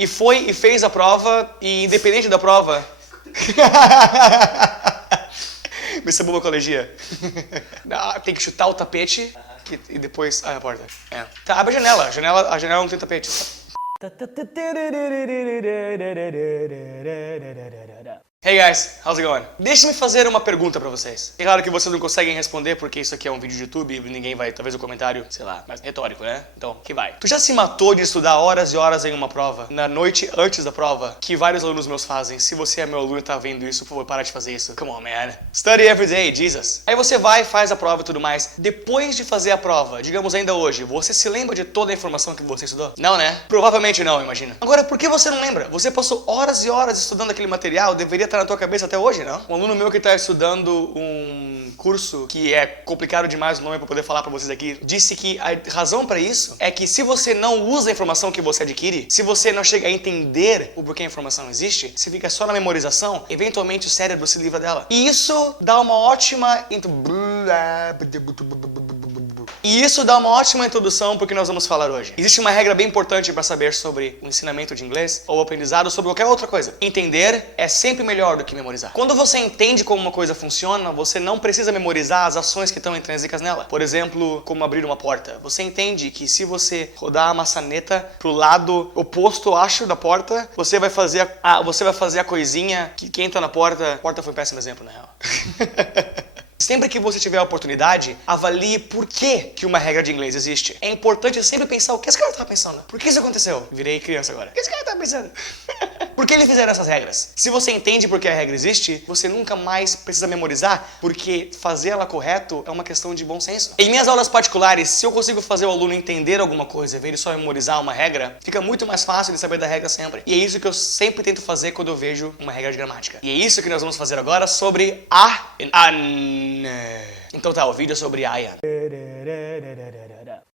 e foi e fez a prova, e independente da prova... Isso é boa colegia. Tem que chutar o tapete e depois... Ah, a porta. É. Tá, abre a janela. A janela não tem tapete. Hey guys, how's it going? Deixa-me fazer uma pergunta pra vocês. É claro que vocês não conseguem responder porque isso aqui é um vídeo de YouTube e ninguém vai, talvez o comentário, sei lá, mas retórico, né? Então, que vai. Tu já se matou de estudar horas e horas em uma prova, na noite antes da prova, que vários alunos meus fazem? Se você é meu aluno e tá vendo isso, por favor, para de fazer isso. Come on, man. Study every day, Jesus. Aí você vai, faz a prova e tudo mais. Depois de fazer a prova, digamos ainda hoje, você se lembra de toda a informação que você estudou? Não, né? Provavelmente não, imagina. Agora, por que você não lembra? Você passou horas e horas estudando aquele material, deveria estar na tua cabeça até hoje, não? Um aluno meu que está estudando um curso que é complicado demais o nome para poder falar para vocês aqui, disse que a razão para isso é que se você não usa a informação que você adquire, se você não chega a entender o porquê a informação existe, se fica só na memorização, eventualmente o cérebro se livra dela. E isso dá uma ótima introdução para o que nós vamos falar hoje. Existe uma regra bem importante para saber sobre o ensinamento de inglês ou aprendizado sobre qualquer outra coisa. Entender é sempre melhor do que memorizar. Quando você entende como uma coisa funciona, você não precisa memorizar as ações que estão intrínsecas nela. Por exemplo, como abrir uma porta. Você entende que se você rodar a maçaneta pro lado oposto, acho, da porta, você vai fazer a coisinha que quem tá na porta... A porta foi um péssimo exemplo, na real. Sempre que você tiver a oportunidade, avalie por que uma regra de inglês existe. É importante sempre pensar o que esse cara tá pensando. Por que isso aconteceu? Virei criança agora. O que esse cara tá pensando? Por que eles fizeram essas regras? Se você entende por que a regra existe, você nunca mais precisa memorizar, porque fazer ela correto é uma questão de bom senso. Em minhas aulas particulares, se eu consigo fazer o aluno entender alguma coisa, em vez de só memorizar uma regra, fica muito mais fácil de saber da regra sempre. E é isso que eu sempre tento fazer quando eu vejo uma regra de gramática. E é isso que nós vamos fazer agora sobre a e an. Então tá, o vídeo é sobre a e an.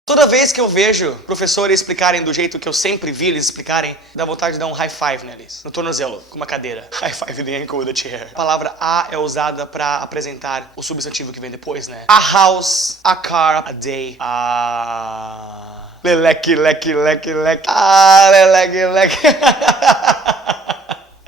Toda vez que eu vejo professores explicarem do jeito que eu sempre vi eles explicarem, dá vontade de dar um high five neles, no tornozelo, com uma cadeira. High five the ankle with a chair. A palavra a é usada pra apresentar o substantivo que vem depois, né? A house, a car, a day, a... Leleque, leque, leque, leque. Ah, leleque, leque.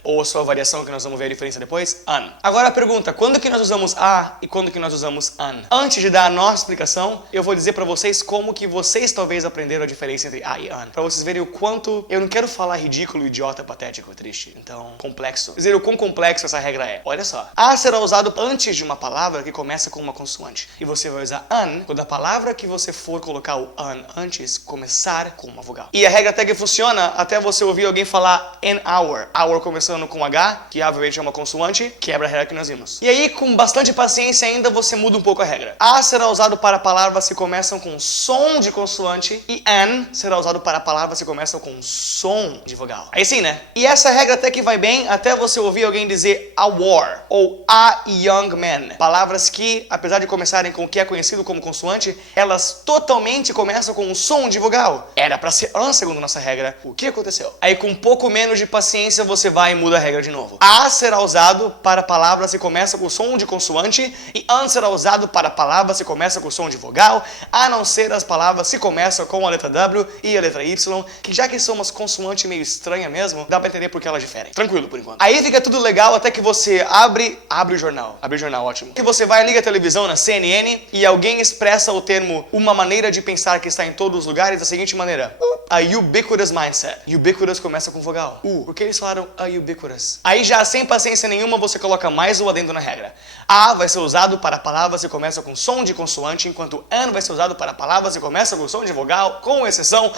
Ou a sua variação, que nós vamos ver a diferença depois, an. Agora a pergunta, quando que nós usamos a e quando que nós usamos an? Antes de dar a nossa explicação, eu vou dizer pra vocês como que vocês talvez aprenderam a diferença entre a e an. Pra vocês verem o quanto, eu não quero falar ridículo, idiota, patético, triste, então, complexo. Dizer o quão complexo essa regra é. Olha só, a será usado antes de uma palavra que começa com uma consoante. E você vai usar an quando a palavra que você for colocar o an antes começar com uma vogal. E a regra até que funciona até você ouvir alguém falar an hour. Hour começando com H, que obviamente é uma consoante, quebra a regra que nós vimos. E aí, com bastante paciência ainda, você muda um pouco a regra. A será usado para palavras que começam com som de consoante e an será usado para palavras que começam com som de vogal. Aí sim, né? E essa regra até que vai bem até você ouvir alguém dizer a war ou a young man. Palavras que, apesar de começarem com o que é conhecido como consoante, elas totalmente começam com um som de vogal. Era para ser an segundo nossa regra. O que aconteceu? Aí, com um pouco menos de paciência, você vai e muda a regra de novo. A será usado para palavras que começam com som de consoante e an será usado para palavras que começam com som de vogal, a não ser as palavras que começam com a letra W e a letra Y, que já que são umas consoantes meio estranhas mesmo, dá pra entender porque elas diferem. Tranquilo por enquanto. Aí fica tudo legal até que você abre o jornal. Abre o jornal, ótimo. Que você vai liga a televisão na CNN e alguém expressa o termo uma maneira de pensar que está em todos os lugares da seguinte maneira. A ubiquitous mindset. Ubiquitous começa com vogal. Por que eles falaram a ubiquitous? Aí já sem paciência nenhuma você coloca mais o adendo na regra. A vai ser usado para palavras que começam com som de consoante, enquanto an vai ser usado para palavras que começam com som de vogal, com exceção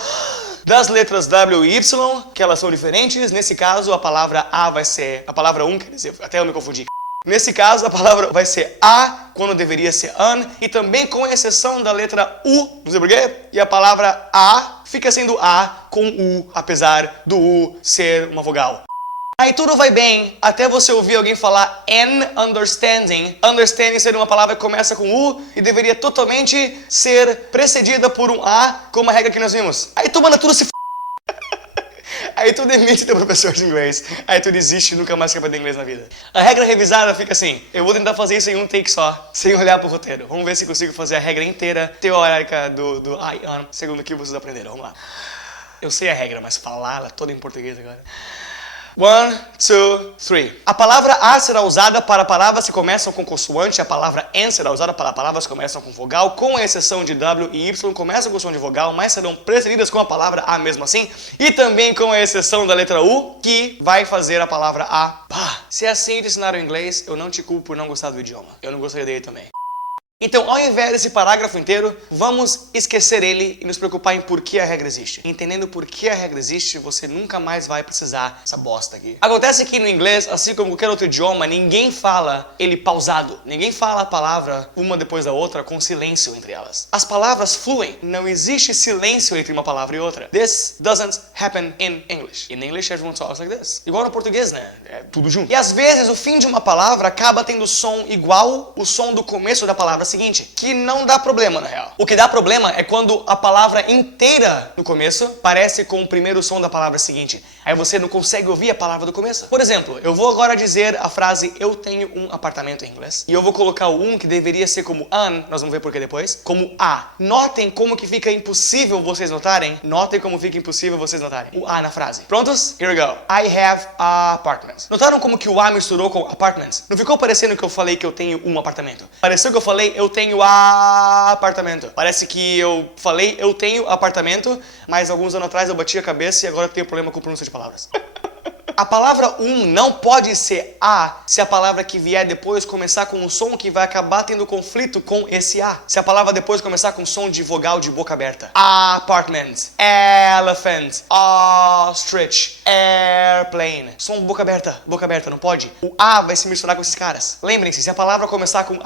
das letras W e Y, que elas são diferentes. Nesse caso, a palavra a vai ser a palavra quer dizer, até eu me confundi. Nesse caso, a palavra vai ser a, quando deveria ser an, e também com exceção da letra U, não sei porquê, e a palavra a fica sendo a com U, apesar do U ser uma vogal. Aí tudo vai bem, até você ouvir alguém falar an understanding. Understanding seria uma palavra que começa com U e deveria totalmente ser precedida por um A, como a regra que nós vimos. Aí tu manda tudo se f... Aí tu demite teu professor de inglês. Aí tu desiste e nunca mais quer aprender inglês na vida. A regra revisada fica assim. Eu vou tentar fazer isso em um take só, sem olhar pro roteiro. Vamos ver se consigo fazer a regra inteira teórica do I am, segundo o que vocês aprenderam. Vamos lá. Eu sei a regra, mas falar ela toda em português agora. 1, 2, 3. A palavra a será usada para palavras que começam com consoante, a palavra and será usada para palavras que começam com vogal, com a exceção de W e Y começam com som de vogal, mas serão precedidas com a palavra a mesmo assim, e também com a exceção da letra U, que vai fazer a palavra a pá. Se é assim te ensinaram inglês, eu não te culpo por não gostar do idioma. Eu não gostaria dele também. Então, ao invés desse parágrafo inteiro, vamos esquecer ele e nos preocupar em por que a regra existe. Entendendo por que a regra existe, você nunca mais vai precisar dessa bosta aqui. Acontece que no inglês, assim como qualquer outro idioma, ninguém fala ele pausado. Ninguém fala a palavra uma depois da outra com silêncio entre elas. As palavras fluem. Não existe silêncio entre uma palavra e outra. This doesn't happen in English. In English, everyone talks like this. Igual no português, né? É tudo junto. E às vezes, o fim de uma palavra acaba tendo som igual o som do começo da palavra seguinte, que não dá problema na real. O que dá problema é quando a palavra inteira no começo parece com o primeiro som da palavra seguinte. Aí você não consegue ouvir a palavra do começo. Por exemplo, eu vou agora dizer a frase eu tenho um apartamento em inglês. E eu vou colocar o que deveria ser como an, nós vamos ver por que depois, como a. Notem como que fica impossível vocês notarem. Notem como fica impossível vocês notarem o a na frase. Prontos? Here we go. I have apartments. Notaram como que o a misturou com apartments? Não ficou parecendo que eu falei que eu tenho um apartamento. Pareceu que eu falei eu tenho apartamento. Parece que eu falei eu tenho apartamento, mas alguns anos atrás eu bati a cabeça e agora eu tenho problema com pronúncia de palavras. A palavra não pode ser a se a palavra que vier depois começar com um som que vai acabar tendo conflito com esse a. Se a palavra depois começar com som de vogal de boca aberta. Apartment, elephant, ostrich, airplane. Som boca aberta, não pode. O a vai se misturar com esses caras. Lembrem-se, se a palavra começar com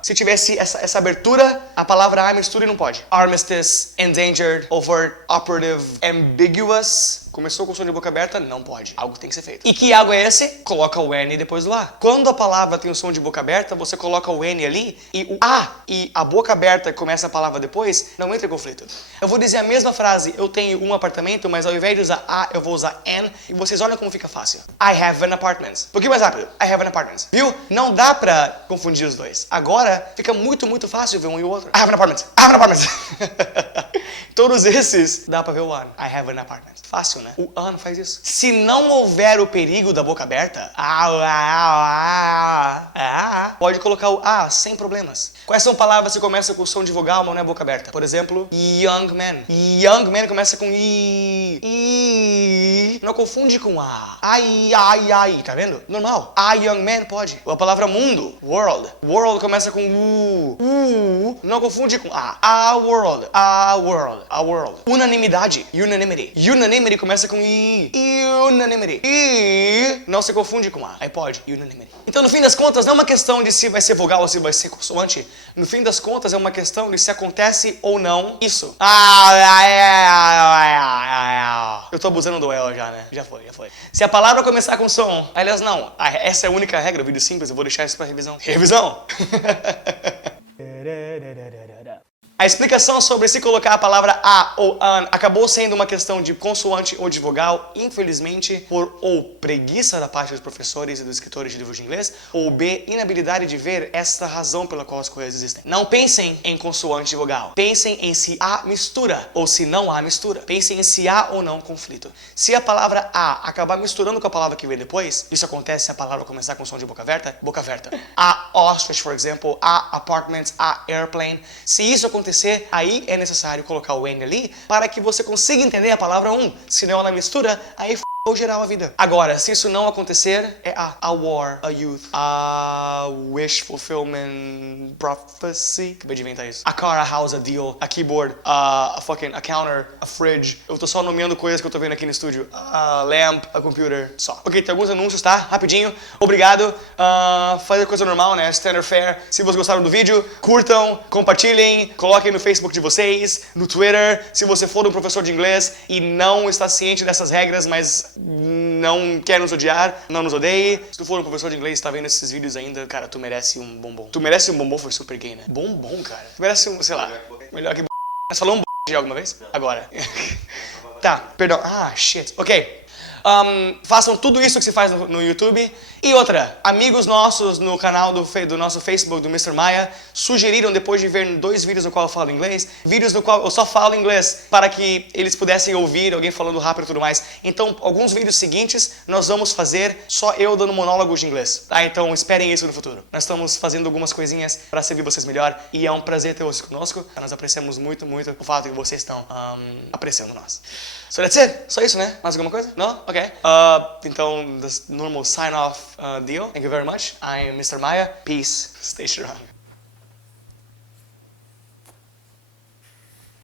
se tivesse essa abertura, a palavra a mistura e não pode. Armistice, endangered, overt, operative, ambiguous. Começou com som de boca aberta, não pode. Algo tem que ser feito. E que algo é esse? Coloca o N depois do A. Quando a palavra tem o som de boca aberta, você coloca o N ali e o A e a boca aberta começa a palavra depois, não entra em conflito. Eu vou dizer a mesma frase, eu tenho um apartamento, mas ao invés de usar A, eu vou usar N e vocês olham como fica fácil. I have an apartment. Um pouquinho mais rápido. I have an apartment. Viu? Não dá pra confundir os dois. Agora, fica muito, muito fácil ver um e o outro. I have an apartment. I have an apartment. Todos esses, dá pra ver o an. I have an apartment. Fácil, né? O an faz isso. Se não houver o perigo da boca aberta, pode colocar o a sem problemas. Quais são palavras que começam com som de vogal, mas não é boca aberta? Por exemplo, young man. Young man começa com i. Não confunde com a. Ai, tá vendo? Normal. A young man pode. A palavra mundo, world. World começa com u. Não confunde com a. A world. A world. A world. Unanimidade. Unanimity. Unanimity começa com i. Unanimity. I. Não se confunde com a. Aí pode. Unanimity. Então, no fim das contas, não é uma questão de se vai ser vogal ou se vai ser consoante. No fim das contas, é uma questão de se acontece ou não isso. Eu tô abusando do el já, né? Já foi. Se a palavra começar com som, aliás, não. Essa é a única regra, vídeo simples, eu vou deixar isso pra revisão. Revisão! A explicação sobre se colocar a palavra a ou an acabou sendo uma questão de consoante ou de vogal, infelizmente, por ou preguiça da parte dos professores e dos escritores de livros de inglês, ou b, inabilidade de ver esta razão pela qual as coisas existem. Não pensem em consoante e vogal. Pensem em se há mistura ou se não há mistura. Pensem em se há ou não conflito. Se a palavra a acabar misturando com a palavra que vem depois, isso acontece se a palavra começar com som de boca aberta. A ostrich, por exemplo, a apartment, a airplane. Se isso acontecer, aí é necessário colocar o N ali para que você consiga entender a palavra senão ela mistura, aí f***ou geral a vida. Agora, se isso não acontecer, é a war, a youth, a wish fulfillment prophecy. Acabei de inventar isso. A car, a house, a deal, a keyboard, a counter, a fridge. Eu tô só nomeando coisas que eu tô vendo aqui no estúdio. A lamp, a computer, só. Ok, tem alguns anúncios, tá? Rapidinho. Obrigado. Fazer coisa normal, né? Standard fare. Se vocês gostaram do vídeo, curtam, compartilhem, coloquem no Facebook de vocês, no Twitter. Se você for um professor de inglês e não está ciente dessas regras, mas não quer nos odiar, não nos odeie. Se tu for um professor de inglês e está vendo esses vídeos ainda, cara, tu merece um bombom. Tu merece um bombom, foi super gay, né? Bombom, cara. Tu merece um, sei lá, melhor que Você falou um de alguma vez? Agora. Tá, perdão. Shit. Ok. Façam tudo isso que se faz no YouTube. E outra, amigos nossos no canal do nosso Facebook, do Mr. Maia, sugeriram, depois de ver 2 vídeos no qual eu falo inglês, vídeos no qual eu só falo inglês, para que eles pudessem ouvir alguém falando rápido e tudo mais. Então, alguns vídeos seguintes, nós vamos fazer só eu dando monólogos de inglês, tá? Então, esperem isso no futuro. Nós estamos fazendo algumas coisinhas para servir vocês melhor, e é um prazer ter vocês conosco. Nós apreciamos muito, muito o fato que vocês estão apreciando nós. So that's it. Só isso, né? Mais alguma coisa? Não? Ok. Então, the normal sign-off deal. Thank you very much. I am Mr. Maya. Peace. Stay strong.